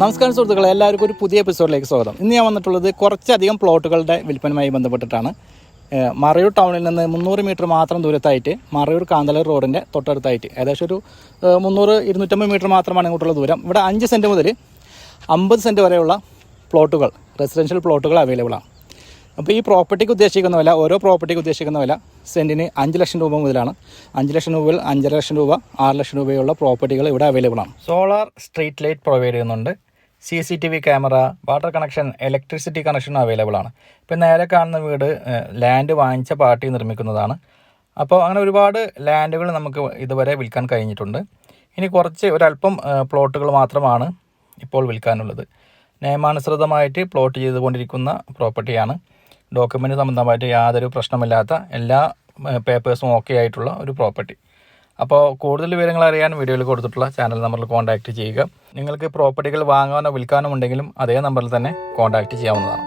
നമസ്കാരം സുഹൃത്തുക്കളെ, എല്ലാവർക്കും ഒരു പുതിയ എപ്പിസോഡിലേക്ക് സ്വാഗതം. ഇന്ന് ഞാൻ വന്നിട്ടുള്ളത് കുറച്ചധികം പ്ലോട്ടുകളുടെ വിൽപ്പനയുമായി ബന്ധപ്പെട്ടിട്ടാണ്. മറയൂർ ടൗണിൽ നിന്ന് 300 മീറ്റർ മാത്രം ദൂരത്തായിട്ട് മറയൂർ കാന്തളൂർ റോഡിൻ്റെ തൊട്ടടുത്തായിട്ട് ഏകദേശം ഒരു 250 മീറ്റർ മാത്രമാണ് ഇങ്ങോട്ടുള്ള ദൂരം. ഇവിടെ 5 സെൻറ്റ് മുതൽ 50 സെൻറ്റ് വരെയുള്ള പ്ലോട്ടുകൾ, റെസിഡൻഷ്യൽ പ്ലോട്ടുകൾ അവൈലബിൾ ആണ്. അപ്പോൾ ഈ പ്രോപ്പർട്ടിക്ക് ഉദ്ദേശിക്കുന്ന വില, ഓരോ പ്രോപ്പർട്ടിക്ക് ഉദ്ദേശിക്കുന്ന വില സെൻറ്റിന് 5 ലക്ഷം രൂപ മുതലാണ്. 5 ലക്ഷം രൂപ മുതൽ 5.5 ലക്ഷം രൂപ, 6 ലക്ഷം രൂപയുള്ള പ്രോപ്പർട്ടികൾ ഇവിടെ അവൈലബിൾ ആണ്. സോളാർ സ്ട്രീറ്റ് ലൈറ്റ് പ്രൊവൈഡ് ചെയ്യുന്നുണ്ട്. CCTV camera, water connection, electricity connection available ആണ്. ഇപ്പം നേരെ കാണുന്ന വീട് ലാൻഡ് വാങ്ങിച്ച പാർട്ടി നിർമ്മിക്കുന്നതാണ്. അപ്പോൾ അങ്ങനെ ഒരുപാട് ലാൻഡുകൾ നമുക്ക് ഇതുവരെ വിൽക്കാൻ കഴിഞ്ഞിട്ടുണ്ട്. ഇനി ഒരല്പം പ്ലോട്ടുകൾ മാത്രമാണ് ഇപ്പോൾ വിൽക്കാനുള്ളത്. നിയമാനുസൃതമായിട്ട് പ്ലോട്ട് ചെയ്തുകൊണ്ടിരിക്കുന്ന പ്രോപ്പർട്ടിയാണ്. ഡോക്യുമെൻ്റ് സംബന്ധമായിട്ട് യാതൊരു പ്രശ്നമില്ലാത്ത എല്ലാ പേപ്പേഴ്സും ഓക്കെ ആയിട്ടുള്ള ഒരു പ്രോപ്പർട്ടി. അപ്പോൾ കൂടുതൽ വിവരങ്ങൾ അറിയാൻ വീഡിയോയിൽ കൊടുത്തിട്ടുള്ള ചാനൽ നമ്പറിൽ കോൺടാക്റ്റ് ചെയ്യുക. നിങ്ങൾക്ക് പ്രോപ്പർട്ടികൾ വാങ്ങാനോ വിൽക്കാനോ ഉണ്ടെങ്കിലും അതേ നമ്പറിൽ തന്നെ കോൺടാക്റ്റ് ചെയ്യാവുന്നതാണ്.